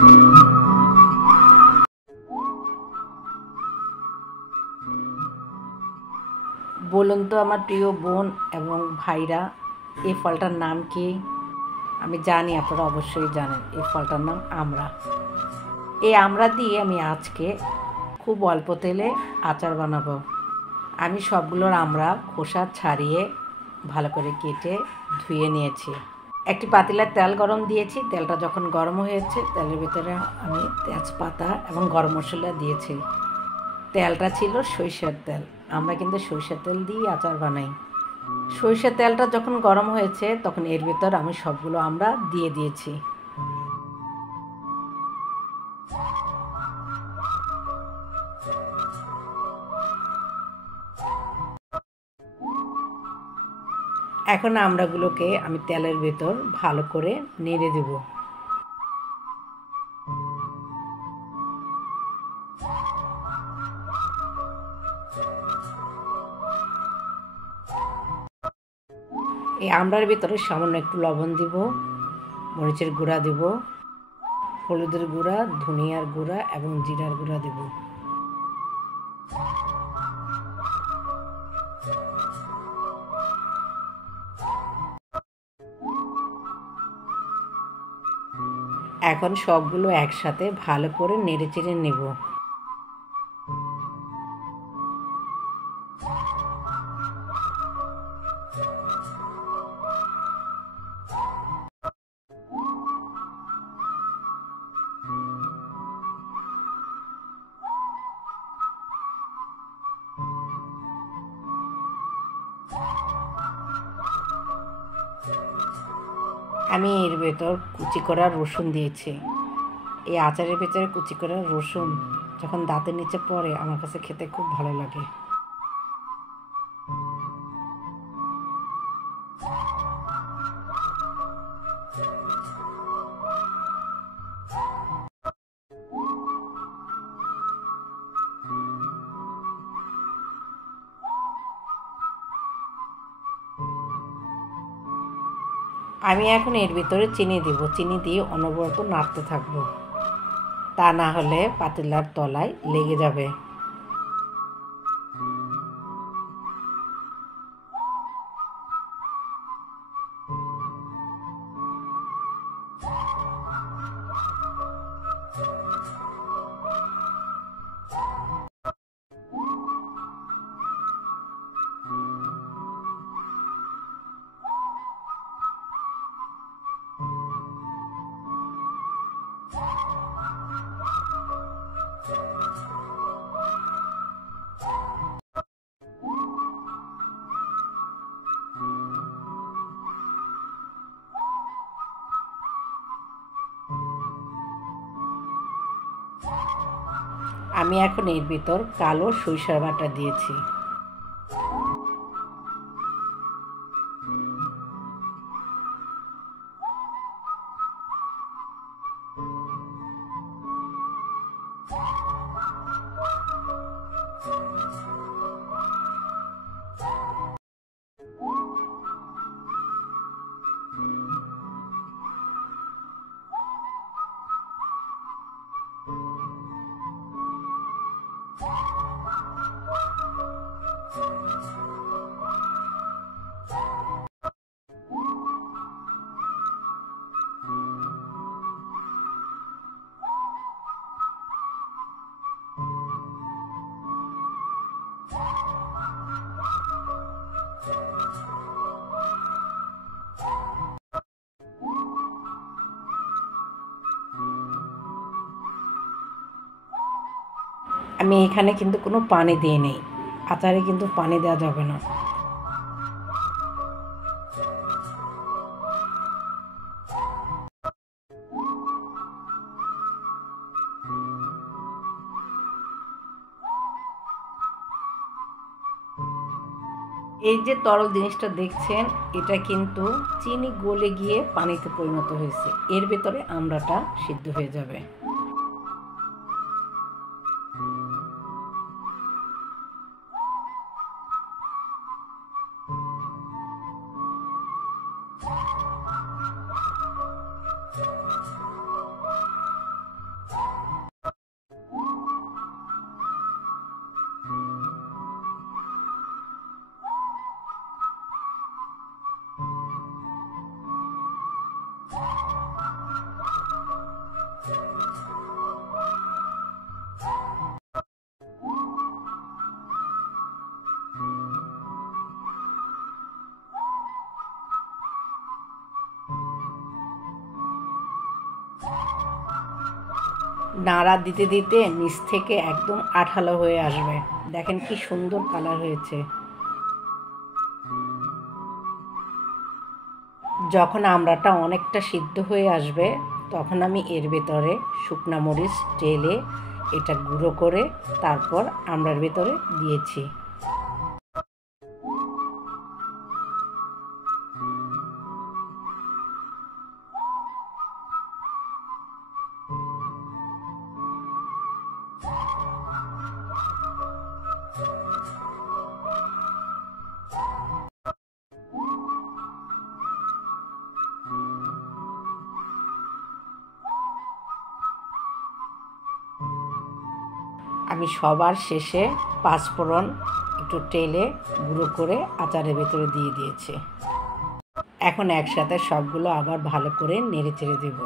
বলুন তো আমার প্রিয় বোন এবং ভাইরা, এই ফলটার নাম কি? আমি জানি আপনারা অবশ্যই জানেন, এই ফলটার নাম আমড়া। এই আমড়া দিয়ে আমি আজকে খুব অল্প তেলে আচার বানাবো। আমি সবগুলোর আমড়া খোসা ছাড়িয়ে ভালো করে কেটে ধুয়ে নিয়েছি। একটি পাতিলায় তেল গরম দিয়েছি। তেলটা যখন গরম হয়েছে, তেলের ভিতরে আমি তেজপাতা এবং গরম মশলা দিয়েছি। তেলটা ছিল সরিষার তেল। আমরা কিন্তু সরিষার তেল দিয়ে আচার বানাই। সরিষার তেলটা যখন গরম হয়েছে, তখন এর ভিতর আমি সবগুলো আমরা দিয়ে দিয়েছি। এখন আমড়াগুলোকে আমি তেলের ভেতর ভালো করে নেড়ে দেব। এই আমড়ার ভিতরে সামান্য একটু লবণ দিব, মরিচের গুঁড়া দিব, হলুদের গুঁড়া, ধনিয়ার গুঁড়া এবং জিরার গুঁড়া দেব। এখন সবগুলো একসাথে ভালো করে নেড়ে চেড়ে নেব। আমি এর ভেতর কুচি করা রসুন দিয়েছি। এই আচারের ভেতরে কুচি করা রসুন যখন দাঁতের নিচে পড়ে, আমার কাছে খেতে খুব ভালো লাগে। আমি এখন এর ভিতরে চিনি দিব। চিনি দিয়ে অনবরত নাড়তে থাকবো, তা না হলে পাতিলার তলায় লেগে যাবে। আমি এখন এর ভিতর কালো সরিষার বাটা দিয়েছি। আমি এখানে কিন্তু কোনো পানি দিই নেই। আচারে কিন্তু পানি দেওয়া যাবে না। এই যে তরল জিনিসটা দেখছেন, এটা কিন্তু চিনি গলে গিয়ে পানিতে পরিণত হয়েছে। এর ভেতরে আমড়াটা সিদ্ধ হয়ে যাবে। নাড়া দিতে দিতে নিচ থেকে একদম আঠালো হয়ে আসবে। দেখেন কি সুন্দর কালার হয়েছে। যখন আমড়াটা অনেকটা সিদ্ধ হয়ে আসবে তখন আমি এর ভেতরে শুকনা মরিচ ঢেলে এটা গুঁড়ো করে তারপর আমড়ার ভেতরে দিয়েছি। আমি সবার শেষে পাঁচফোড়ন একটু টেলে গুঁড়ো করে আচারের ভেতরে দিয়ে দিয়েছি। এখন একসাথে সবগুলো আবার ভালো করে নেড়ে চেড়ে দেব।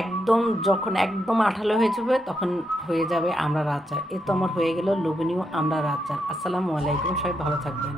একদম যখন একদম আঠালো হয়ে যাবে তখন হয়ে যাবে আমড়ার আচার। এ তো আমার হয়ে গেল লোভনীয় আমড়ার আচার। আসসালামু আলাইকুম, সবাই ভালো থাকবেন।